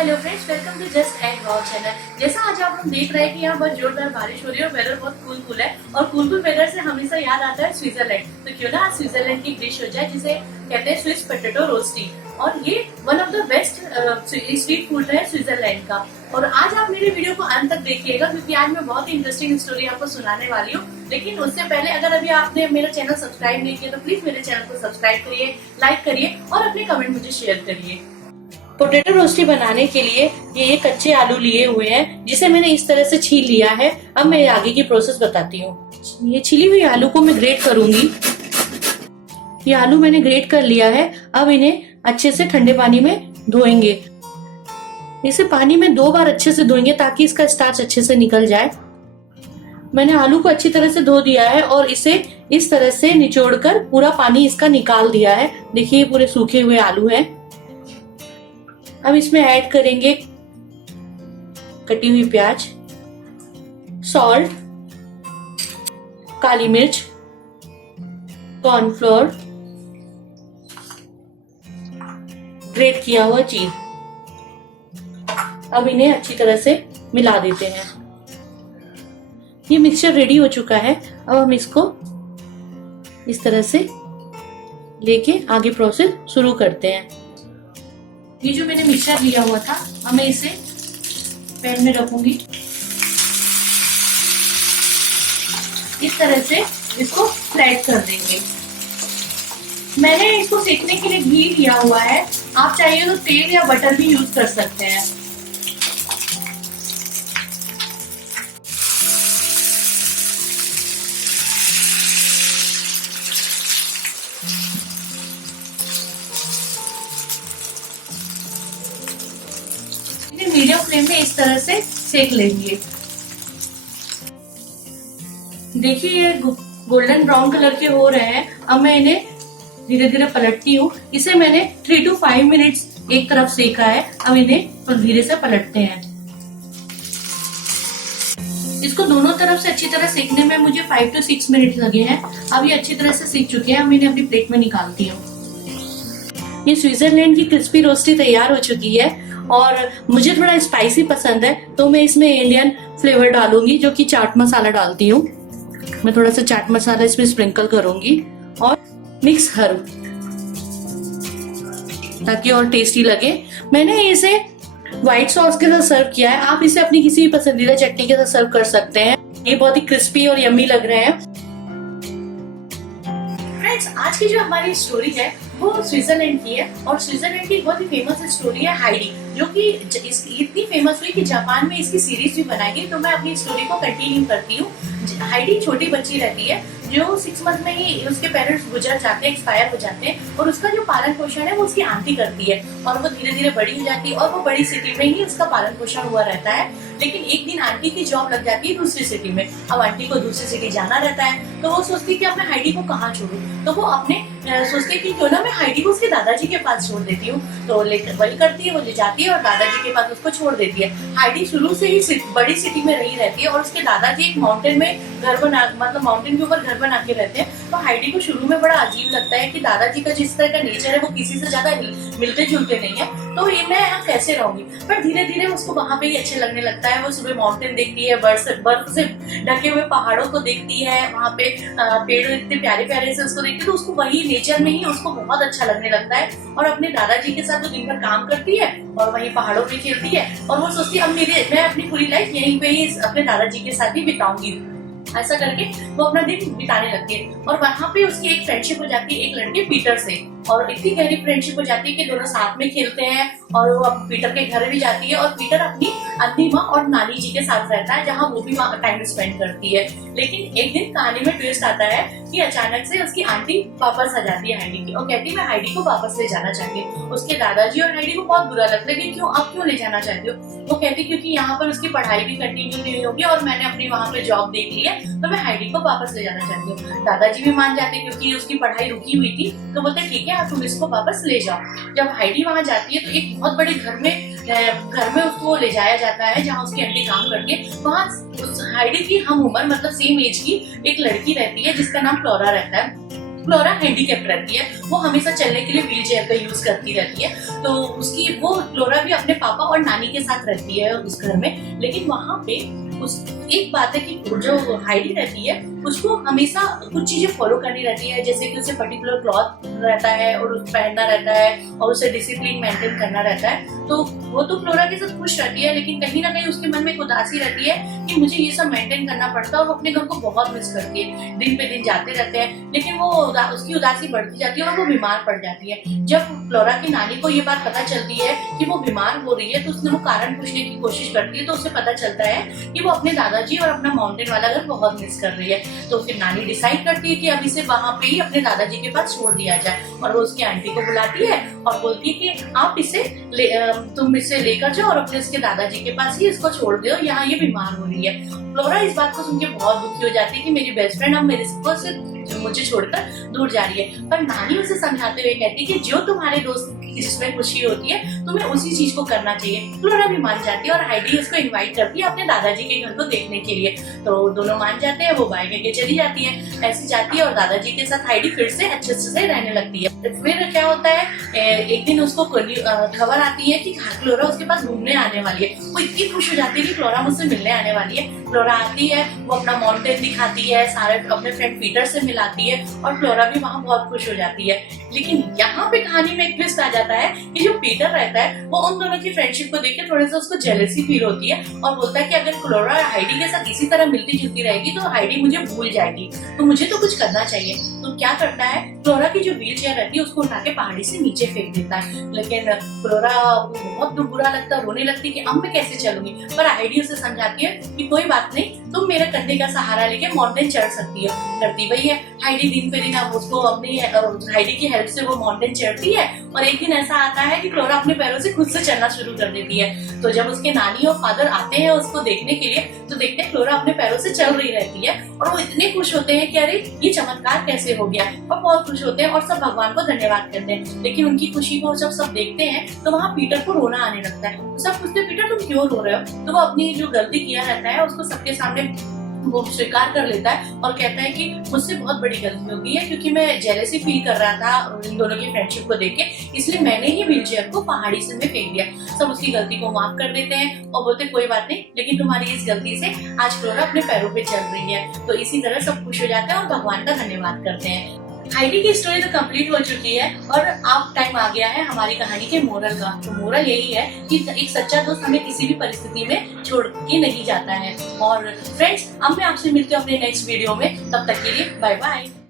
Hello friends, welcome to just and wow channel. जैसा आज आप लोग देख रहे हैं कि यहाँ बहुत जोरदार बारिश हो रही है और वेदर बहुत कूल है और कूल वेदर से हमेशा याद आता है स्विट्जरलैंड। तो क्यों ना आज स्विट्जरलैंड की डिश हो जाए जिसे कहते हैं स्विस पोटैटो रोस्टी, और ये one of the best street food है स्विट्जरलैंड का। और आज आप मेरी वीडियो को अंत तक देखिएगा क्योंकि आज मैं बहुत ही इंटरेस्टिंग स्टोरी आपको सुनाने वाली हूँ। लेकिन उससे पहले अगर अभी आपने मेरा चैनल सब्सक्राइब नहीं किया तो प्लीज मेरे चैनल को सब्सक्राइब करिए, लाइक करिए और अपने कमेंट मुझे शेयर करिए। पोटैटो रोस्टी बनाने के लिए ये कच्चे आलू लिए हुए हैं जिसे मैंने इस तरह से छील लिया है। अब मैं आगे की प्रोसेस बताती हूँ। ये छिली हुई आलू को मैं ग्रेट करूंगी। ये आलू मैंने ग्रेट कर लिया है। अब इन्हें अच्छे से ठंडे पानी में धोएंगे। इसे पानी में 2 बार अच्छे से धोएंगे ताकि इसका स्टार्च अच्छे से निकल जाए। मैंने आलू को अच्छी तरह से धो दिया है और इसे इस तरह से निचोड़कर पूरा पानी इसका निकाल दिया है। देखिए पूरे सूखे हुए आलू हैं। अब इसमें ऐड करेंगे कटी हुई प्याज, सॉल्ट, काली मिर्च, कॉर्नफ्लोर, ग्रेट किया हुआ चीज। अब इन्हें अच्छी तरह से मिला देते हैं। ये मिक्सचर रेडी हो चुका है। अब हम इसको इस तरह से लेके आगे प्रोसेस शुरू करते हैं। ये जो मैंने मिक्सचर लिया हुआ था, अब मैं इसे पैन में रखूंगी। इस तरह से इसको फ्लैट कर देंगे। मैंने इसको सेकने के लिए घी लिया हुआ है। आप चाहिए तो तेल या बटर भी यूज कर सकते हैं। मीडियम फ्लेम में इस तरह से सेक लेंगे। देखिए ये गोल्डन ब्राउन कलर के हो रहे हैं। अब मैं इन्हें धीरे धीरे पलटती हूँ। इसे मैंने 3 to 5 मिनट्स एक तरफ सेका है। अब इन्हें धीरे से पलटते हैं। इसको दोनों तरफ से अच्छी तरह सेकने में मुझे 5 to 6 मिनट लगे हैं। अब ये अच्छी तरह से सीख चुके हैं। अब इन्हें अपनी प्लेट में निकालती हूँ। ये स्विट्जरलैंड की क्रिस्पी रोस्टी तैयार हो चुकी है और मुझे थोड़ा स्पाइसी पसंद है तो मैं इसमें इंडियन फ्लेवर डालूंगी, जो कि चाट मसाला डालती हूँ। मैं थोड़ा सा चाट मसाला इसमें स्प्रिंकल करूंगी और मिक्स हर्ब ताकि और टेस्टी लगे। मैंने इसे व्हाइट सॉस के साथ सर्व किया है। आप इसे अपनी किसी भी पसंदीदा चटनी के साथ सर्व कर सकते हैं। ये बहुत ही क्रिस्पी और यम्मी लग रहे हैं। फ्रेंड्स, आज की जो हमारी स्टोरी है वो स्विट्जरलैंड की है और स्विट्जरलैंड की बहुत ही फेमस स्टोरी है हाइडी, जो कि इतनी फेमस हुई कि जापान में इसकी सीरीज भी बनाई गई। तो मैं अपनी स्टोरी को कंटिन्यू करती हूँ। हाइडी छोटी बच्ची रहती है जो 6 मंथ में ही उसके पेरेंट्स गुजर जाते हैं, एक्सपायर हो जाते हैं, और उसका जो पालन पोषण है वो उसकी आंटी करती है और वो धीरे धीरे बड़ी हो जाती है और वो बड़ी सिटी में ही उसका पालन पोषण हुआ रहता है। लेकिन एक दिन आंटी की जॉब लग जाती है दूसरी सिटी में। अब आंटी को दूसरी सिटी जाना रहता है तो वो सोचती है कि अब मैं हाइडी को कहाँ छोड़ूं। तो वो अपने सोचती है कि क्यों ना मैं हाइडी को उसके दादाजी के पास छोड़ देती हूँ। तो वही करती है, वो ले जाती है और दादाजी के पास उसको छोड़ देती है। हाइडी शुरू से ही बड़ी सिटी में रही रहती है और उसके दादाजी एक माउंटेन में घर बना, मतलब माउंटेन के ऊपर घर बना के रहते हैं। तो हाइडी को शुरू में बड़ा अजीब लगता है कि दादाजी का जिस तरह का नेचर है वो किसी से ज्यादा मिलते जुलते नहीं है, तो ये मैं यहाँ कैसे रहूंगी। पर धीरे धीरे उसको वहां पे ही अच्छे लगने लगता है। वो सुबह माउंटेन देखती है, बर्फ से ढके हुए पहाड़ों को देखती है, वहाँ पे पेड़ इतने प्यारे प्यारे से उसको देखती है। तो उसको वही नेचर में ही उसको बहुत अच्छा लगने लगता है और अपने दादाजी के साथ वो दिन भर काम करती है और वहीं पहाड़ों पे खेलती है और वो सोचती है अब मैं अपनी पूरी लाइफ यहीं पे ही अपने दादाजी के साथ ही बिताऊंगी। ऐसा करके वो अपना दिन बिताने लगती है और वहां पे उसकी एक फ्रेंडशिप हो जाती है एक लड़के पीटर से, और इतनी गहरी फ्रेंडशिप हो जाती है कि दोनों साथ में खेलते हैं और वो पीटर के घर भी जाती है और पीटर अपनी अन्नी माँ और नानी जी के साथ रहता है जहाँ वो भी वहाँ टाइम स्पेंड करती है। लेकिन एक दिन कहानी में ट्विस्ट आता है कि अचानक से उसकी आंटी वापस आ जाती है हाइडी की और कहती है मैं हाइडी को वापस ले जाना चाहती हूँ। उसके दादाजी और हाइडी को बहुत बुरा लगता है कि क्यों ले जाना चाहती हो। वो कहती क्योंकि यहाँ पर उसकी पढ़ाई भी कंटिन्यू नहीं होगी और मैंने अपनी वहाँ पे जॉब देख ली है तो मैं हाइडी को वापस ले जाना चाहती हूँ। दादाजी भी मान जाते क्योंकि उसकी पढ़ाई रुकी हुई थी, तो बोलते ठीक है तुम इसको वापस ले जाओ। जब हाइडी वहाँ जाती है तो एक बहुत बड़े घर में उसको ले जाया जाता है जहाँ उसकी आंटी काम करती है। वहाँ हाइडी की हम उम्र मतलब सेम एज की एक लड़की रहती है जिसका नाम फ्लोरा रहता है। फ्लोरा हैंडीकैप रहती है, वो हमेशा चलने के लिए व्हील चेयर का यूज करती रहती है। तो उसकी वो फ्लोरा भी अपने पापा और नानी के साथ रहती है उस घर में। लेकिन वहां पे उस एक बात है कि जो हाइडी रहती है उसको हमेशा कुछ चीजें फॉलो करनी रहती है, जैसे कि उसे पर्टिकुलर क्लॉथ रहता है और उसे पहनना रहता है और उसे डिसिप्लिन मेंटेन करना रहता है। तो वो तो फ्लोरा के साथ खुश रहती है, लेकिन कहीं ना कहीं उसके मन में एक उदासी रहती है कि मुझे ये सब मेंटेन करना पड़ता है, और वो अपने घर को बहुत मिस करती है। दिन पे दिन जाते रहते हैं, लेकिन वो उसकी उदासी बढ़ती जाती है और वो बीमार पड़ जाती है। जब फ्लोरा की नानी को ये बात पता चलती है कि वो बीमार हो रही है, तो उसने वो कारण पूछने की कोशिश करती है। तो उसे पता चलता है कि वो अपने दादाजी और अपना माउंटेन वाला घर बहुत मिस कर रही है। तो फिर नानी डिसाइड करती है कि अब इसे वहां पे ही अपने दादाजी के पास छोड़ दिया जाए, और वो उसकी आंटी को बुलाती है और बोलती है कि आप तुम इसे लेकर जाओ और अपने उसके दादाजी के पास ही इसको छोड़ दो, यहाँ ये बीमार हो रही है। फ्लोरा इस बात को सुन के बहुत दुखी हो जाती है कि मेरी बेस्ट फ्रेंड अब मेरे से मुझे छोड़कर दूर जा रही है। पर नानी उसे समझाते हुए कहती है कि जो तुम्हारे दोस्त जिसमें खुशी होती है तुम्हें उसी चीज को करना चाहिए। फ्लोरा भी मान जाती है और हाइडी उसको इनवाइट करती है अपने दादाजी के घर को देखने के लिए। तो दोनों मान जाते हैं, वो बाय करके चली जाती है। ऐसी जाती है और दादाजी के साथ हाइडी फिर से अच्छे से रहने लगती है। फिर क्या होता है, एक दिन उसको खबर आती है कि फ्लोरा उसके पास घूमने आने वाली है। वो इतनी खुश हो जाती है कि फ्लोरा मुझसे मिलने आने वाली है। फ्लोरा आती है, वो अपना माउंटेन दिखाती है, सारे अपने फ्रेंड पीटर से मिलाती है और फ्लोरा भी वहाँ बहुत खुश हो जाती है। लेकिन यहाँ पे कहानी में एक ट्विस्ट आ जाता है कि जो पीटर रहता है वो उन दोनों की फ्रेंडशिप को देख के थोड़ा सा उसको जेलसी फील होती है और बोलता है कि अगर फ्लोरा हाइडी के साथ इसी तरह मिलती जुलती रहेगी तो हाइडी मुझे भूल जाएगी, तो मुझे तो कुछ करना चाहिए। तो क्या करता है, फ्लोरा की जो व्हील चेयर रहती है उसको उठा के पहाड़ी से नीचे फेंक देता है। लेकिन फ्लोरा बहुत बुरा लगता है, रोने लगती है कि अब मैं कैसे चलूंगी। पर हाइडी उसे समझाती है कि कोई बात नहीं, तुम मेरे कंधे का सहारा लेके माउंटेन चढ़ सकती हो। करती वही है हाइडी, दिन पे दिन अब उसको अपनी हाइडी की हेल्प से वो माउंटेन चढ़ती है। और एक दिन ऐसा आता है कि फ्लोरा अपने पैरों से खुद से चलना शुरू कर देती है। तो जब उसके नानी और फादर आते हैं उसको देखने के लिए, तो देखते हैं फ्लोरा अपने पैरों से चल रही रहती है और वो इतने खुश होते हैं कि अरे ये चमत्कार कैसे हो गया, और बहुत खुश होते हैं और सब भगवान को धन्यवाद करते हैं। लेकिन उनकी खुशी को जब सब देखते हैं तो वहाँ पीटर को रोना आने लगता है। तो सब पूछते पीटर तुम क्यों रो रहे हो। तो वो अपनी जो गलती किया रहता है उसको सबके सामने वो स्वीकार कर लेता है और कहता है कि मुझसे बहुत बड़ी गलती हो गई है, क्योंकि मैं जेलसी फील कर रहा था इन दोनों की फ्रेंडशिप को देख के, इसलिए मैंने ही व्हील चेयर को पहाड़ी से में फेंक दिया। सब उसकी गलती को माफ कर देते हैं और बोलते कोई बात नहीं, लेकिन तुम्हारी इस गलती से आज फ्लोरा अपने पैरों पे चल रही है। तो इसी तरह सब खुश हो जाते हैं और भगवान का धन्यवाद करते हैं। हाइडी की स्टोरी तो कंप्लीट हो चुकी है और अब टाइम आ गया है हमारी कहानी के मोरल का। तो मोरल यही है कि एक सच्चा दोस्त हमें किसी भी परिस्थिति में छोड़ के नहीं जाता है। और फ्रेंड्स, अब मैं आपसे मिलती हूँ अपने नेक्स्ट वीडियो में, तब तक के लिए बाय बाय।